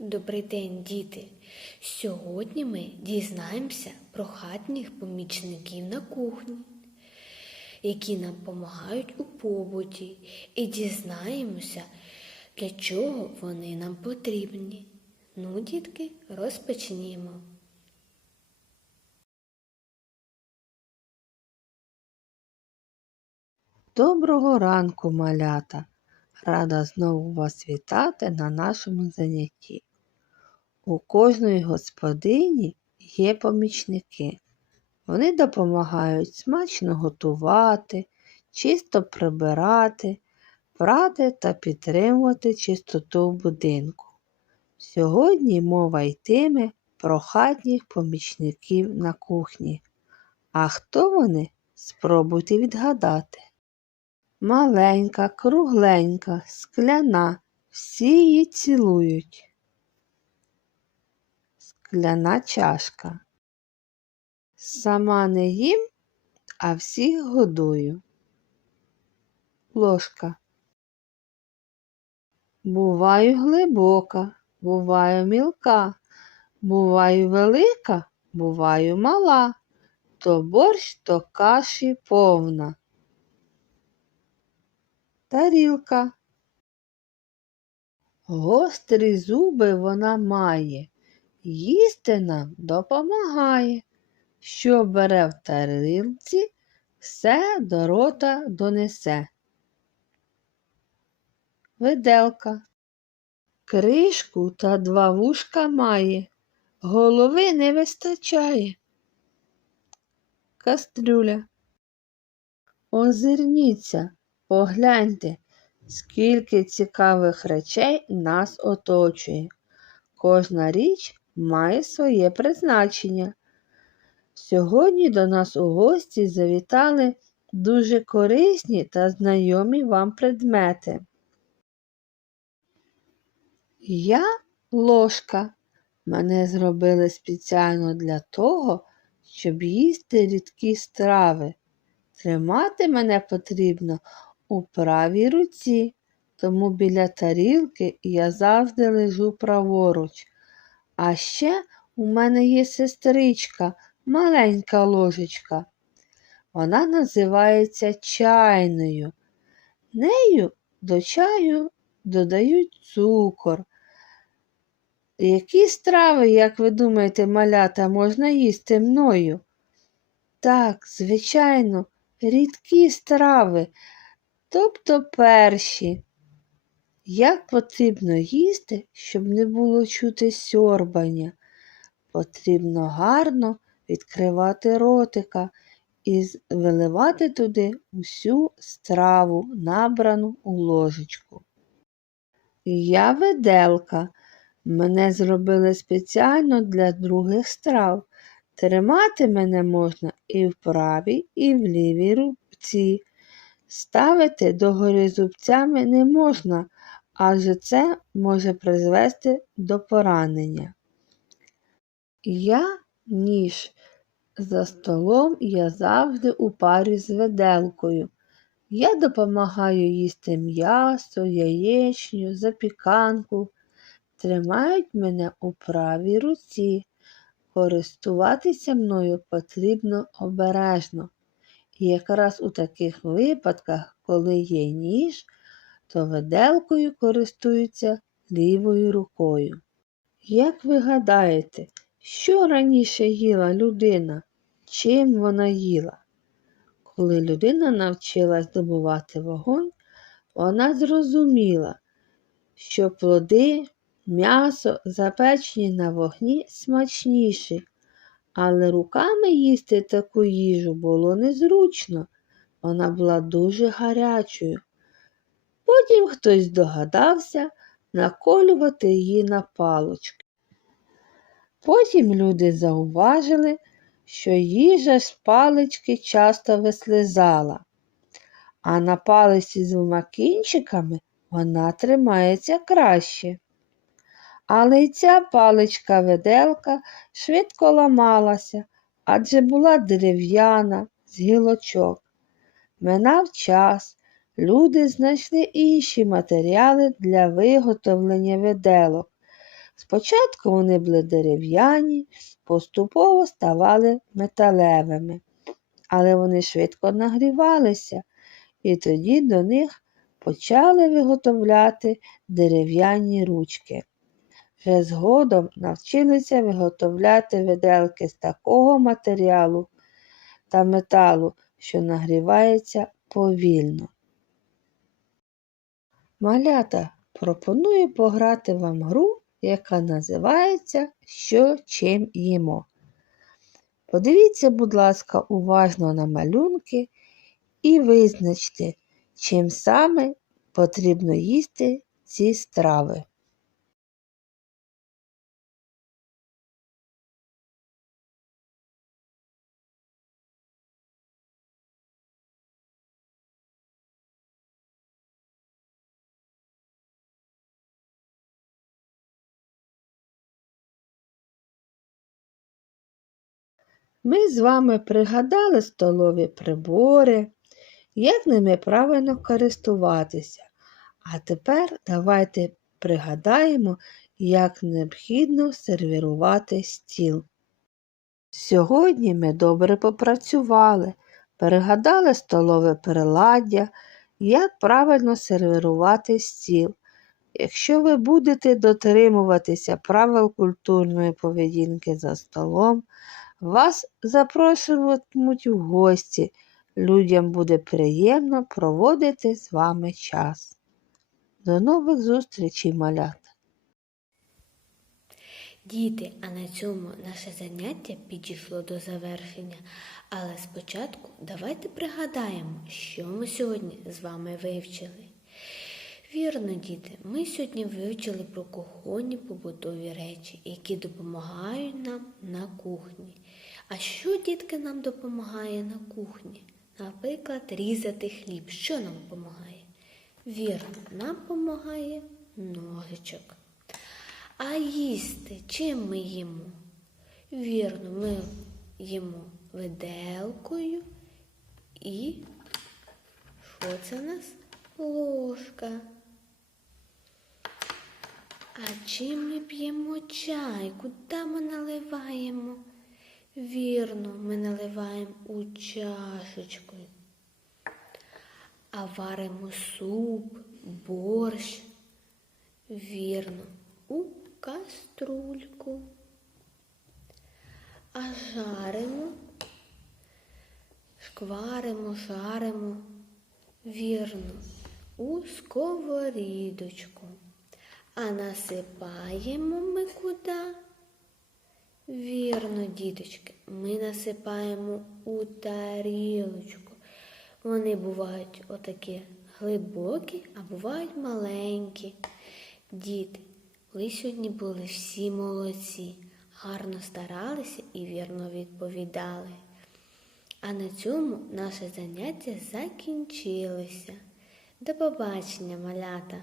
Добрий день, діти! Сьогодні ми дізнаємося про хатніх помічників на кухні, які нам допомагають у побуті, і дізнаємося, для чого вони нам потрібні. Ну, дітки, розпочнімо. Доброго ранку, малята! Рада знову вас вітати на нашому занятті. У кожної господині є помічники. Вони допомагають смачно готувати, чисто прибирати, прати та підтримувати чистоту в будинку. Сьогодні мова йтиме про хатніх помічників на кухні. А хто вони? Спробуйте відгадати. Маленька, кругленька, скляна, всі її цілують. Скляна чашка. Сама не їм, а всіх годую. Ложка. Буваю глибока, буваю мілка, буваю велика, буваю мала, то борщ, то каші повна тарілка. Гострі зуби вона має, їсти нам допомагає. Що бере в тарілці, все до рота донесе. Виделка. Кришку та два вушка має, голови не вистачає. Кастрюля. Озирніться, Погляньте, скільки цікавих речей нас оточує. Кожна річ має своє призначення. Сьогодні до нас у гості завітали дуже корисні та знайомі вам предмети. Я ложка. Мене зробили спеціально для того, щоб їсти рідкі страви. Тримати мене потрібно у правій руці, тому біля тарілки я завжди лежу праворуч. А ще у мене є сестричка, маленька ложечка. Вона називається чайною. Нею до чаю додають цукор. Які страви, як ви думаєте, малята, можна їсти мною? Так, звичайно, рідкі страви, тобто перші. Як потрібно їсти, щоб не було чути сьорбання? Потрібно гарно відкривати ротика і виливати туди усю страву, набрану у ложечку. Я виделка. Мене зробили спеціально для других страв. Тримати мене можна і в правій, і в лівій руці. Ставити догори зубцями не можна, адже це може призвести до поранення. Я ніж. За столом я завжди у парі з виделкою. Я допомагаю їсти м'ясо, яєчню, запіканку. Тримають мене у правій руці. Користуватися мною потрібно обережно. І якраз у таких випадках, коли є ніж, то виделкою користуються лівою рукою. Як ви гадаєте, що раніше їла людина? Чим вона їла? Коли людина навчилась добувати вогонь, вона зрозуміла, що плоди, м'ясо, запечені на вогні смачніші, але руками їсти таку їжу було незручно, вона була дуже гарячою. Потім хтось здогадався наколювати її на палочки. Потім люди зауважили, що їжа з палички часто вислизала, а на палиці з двома кінчиками вона тримається краще. Але й ця паличка виделка швидко ламалася, адже була дерев'яна з гілочок. Минав час, люди знайшли інші матеріали для виготовлення виделок. Спочатку вони були дерев'яні, поступово ставали металевими, але вони швидко нагрівалися, і тоді до них почали виготовляти дерев'яні ручки. Вже згодом навчилися виготовляти виделки з такого матеріалу та металу, що нагрівається повільно. Малята, пропоную пограти вам гру, яка називається Що чим їмо. Подивіться, будь ласка, уважно на малюнки і визначте, чим саме потрібно їсти ці страви. Ми з вами пригадали столові прибори, як ними правильно користуватися. А тепер давайте пригадаємо, як необхідно сервірувати стіл. Сьогодні ми добре попрацювали, перегадали столове приладдя, як правильно сервірувати стіл. Якщо ви будете дотримуватися правил культурної поведінки за столом, вас запрошуватимуть в гості. Людям буде приємно проводити з вами час. До нових зустрічей, малята! Діти, а на цьому наше заняття підійшло до завершення. Але спочатку давайте пригадаємо, що ми сьогодні з вами вивчили. Вірно, діти, ми сьогодні вивчили про кухонні побутові речі, які допомагають нам на кухні. А що, дітки, нам допомагає на кухні? Наприклад, різати хліб. Що нам допомагає? Вірно, нам допомагає ножичок. А їсти чим ми їмо? Вірно, ми їмо виделкою і що це у нас? Ложка. А чим ми п'ємо чай? Куди ми наливаємо? Вірно, ми наливаємо у чашечку. А варимо суп, борщ. Вірно, у каструльку. А жаримо, шкваримо, жаримо. Вірно, у сковорідочку. А насипаємо ми куди? Вірно, діточки, ми насипаємо у тарілочку. Вони бувають отакі глибокі, а бувають маленькі. Діти, ви сьогодні були всі молодці, гарно старалися і вірно відповідали. А на цьому наше заняття закінчилося. До побачення, малята!